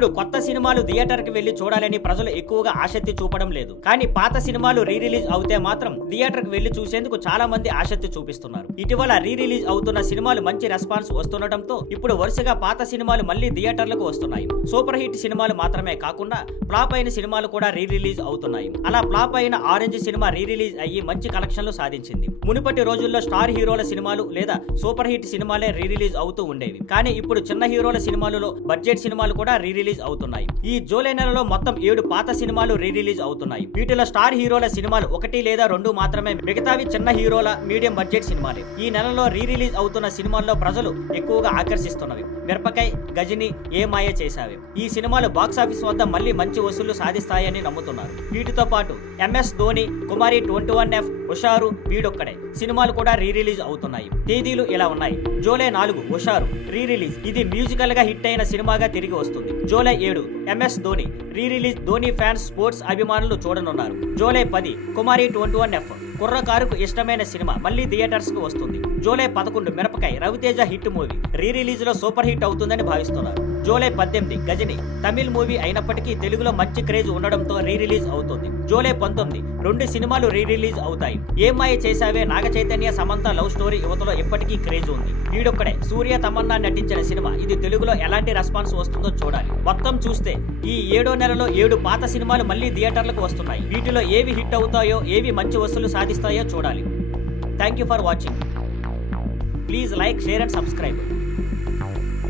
ఇప్పుడు కొత్త సినిమాలు థియేటర్ కి వెళ్లి చూడాలని ప్రజలు ఎక్కువగా ఆసక్తి చూపడం లేదు. కానీ పాత సినిమాలు రీ రిలీజ్ అవుతే మాత్రం థియేటర్ కి వెళ్లి చూసేందుకు చాలా మంది ఆసక్తి చూపిస్తున్నారు. ఇటీవల రీ రిలీజ్ అవుతున్న సినిమాలు మంచి రెస్పాన్స్ వస్తుండటంతో ఇప్పుడు వరుసగా పాత సినిమాలు మళ్లీ థియేటర్లకు వస్తున్నాయి. సూపర్ హిట్ సినిమాలు మాత్రమే కాకుండా ఫ్లాప్ అయిన సినిమాలు కూడా రీ రిలీజ్ అవుతున్నాయి. అలా ఫ్లాప్ అయిన ఆరెంజ్ సినిమా రీ రిలీజ్ అయ్యి మంచి కలెక్షన్లు సాధించింది. మునుపటి రోజుల్లో స్టార్ హీరోల సినిమాలు లేదా సూపర్ హిట్ సినిమాలే రీ రిలీజ్ అవుతూ ఉండేవి. కానీ ఇప్పుడు చిన్న హీరోల సినిమాలలో బడ్జెట్ సినిమాలు కూడా రీ రిలీజ్ అవుతున్నాయి. ఈ జూలై నెలలో మొత్తం 7 పాత సినిమాలు రీ రిలీజ్ అవుతున్నాయి. వీటిలో స్టార్ హీరోల సినిమాలు 1 లేదా 2 మాత్రమే, మిగతావి చిన్న హీరోల మీడియం బడ్జెట్ సినిమాలే. ఈ నెలలో రీ రిలీజ్ అవుతున్న సినిమాల్లో ప్రజలు ఎక్కువగా ఆకర్షిస్తున్నవి మిరపకాయ్, గజిని, ఏ మాయ చేశావే. ఈ సినిమాలు బాక్సాఫీస్ వద్ద మళ్లీ మంచి వసూళ్లు సాధిస్తాయని నమ్ముతున్నారు. వీటితో పాటు MS ధోని, కుమారి 21F, హుషారు, వీడొక్కడే సినిమాలు కూడా రీ రిలీజ్ అవుతున్నాయి. తేదీలు ఇలా ఉన్నాయి. జూలై 4 హుషారు రీ రిలీజ్. ఇది మ్యూజికల్ గా హిట్ అయిన సినిమాగా తిరిగి వస్తుంది. July 7 MS Dhoni re release. Dhoni fans, sports అభిమానులు చూడనున్నారు. జూలై 10 కుమారి 21F కుర్రకారుకు ఇష్టమైన సినిమా మళ్లీ థియేటర్స్ కు వస్తుంది. July 11 Mirapakay Ravi Teja hit movie re release లో సూపర్ హిట్ అవుతుందని భావిస్తున్నారు. జూలై 18 గజని తమిళ్ మూవీ అయినప్పటికీ తెలుగులో మంచి క్రేజ్ ఉండడంతో రీ రిలీజ్ అవుతుంది. జూలై 19 2 సినిమాలు రీ రిలీజ్ అవుతాయి. ఏమాయ చేశావే నాగ చైతన్య సమంత లవ్ స్టోరీ యువతలో ఎప్పటికీ క్రేజ్ ఉంది. వీడొక్కడే సూర్య తమన్నా నటించిన సినిమా. ఇది తెలుగులో ఎలాంటి రెస్పాన్స్ వస్తుందో చూడాలి. మొత్తం చూస్తే ఈ 7వ నెలలో 7 పాత సినిమాలు మళ్లీ థియేటర్లకు వస్తున్నాయి. వీటిలో ఏవి హిట్ అవుతాయో, ఏవి మంచి వసూలు సాధిస్తాయో చూడాలి. Thank you for watching. Please like, share and subscribe.